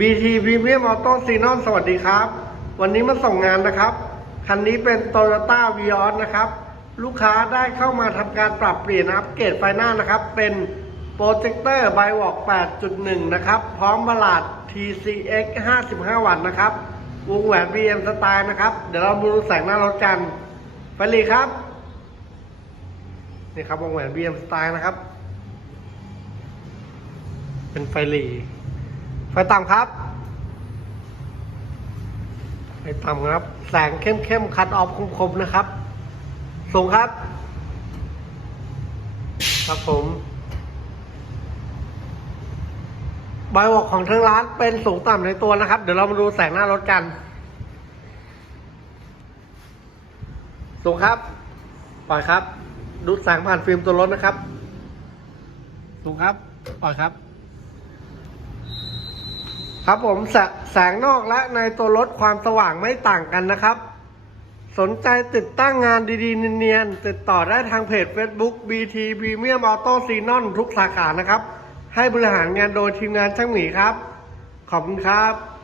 BT Premium Auto s e n o n สวัสดีครับ วันนี้มาส่งงานนะครับ คันนี้เป็น Toyota Vios นะครับ ลูกค้าได้เข้ามาทำการปรับเปลี่ยนอัปเกรดไฟหน้านะครับ เป็นโปรเจคเตอร์ไบวอก8.1 นะครับ พร้อมบลาด TCX 55 วัตต์นะครับ วงแหวน BM สไตล์นะครับ เดี๋ยวเราดูแสงหน้ารถกัน ไปเลยครับ นี่ครับวงแหวน BM สไตล์นะครับ เป็นไฟหลี ไฟต่ำครับ ไฟต่ำครับ แสงเข้มๆคัดออฟคมๆนะครับ สูงครับ ครับผมใบบอกของทางร้านเป็นสูงต่ำในตัวนะครับ เดี๋ยวเรามาดูแสงหน้ารถกัน สูงครับปล่อยครับ ดูแสงผ่านฟิล์มตัวรถนะครับ สูงครับปล่อยครับ ครับผมแสแสงนอกและในตัวรถความสว่างไม่ต่างกันนะครับ สนใจติดตั้งงานดีๆ เนียนๆติดต่อได้ทางเพจ Facebook BT Premium Auto s e n o n ทุกสาขานะครับ ให้บริหารงานโดยทีมงานช่างหมีครับ ขอบคุณครับ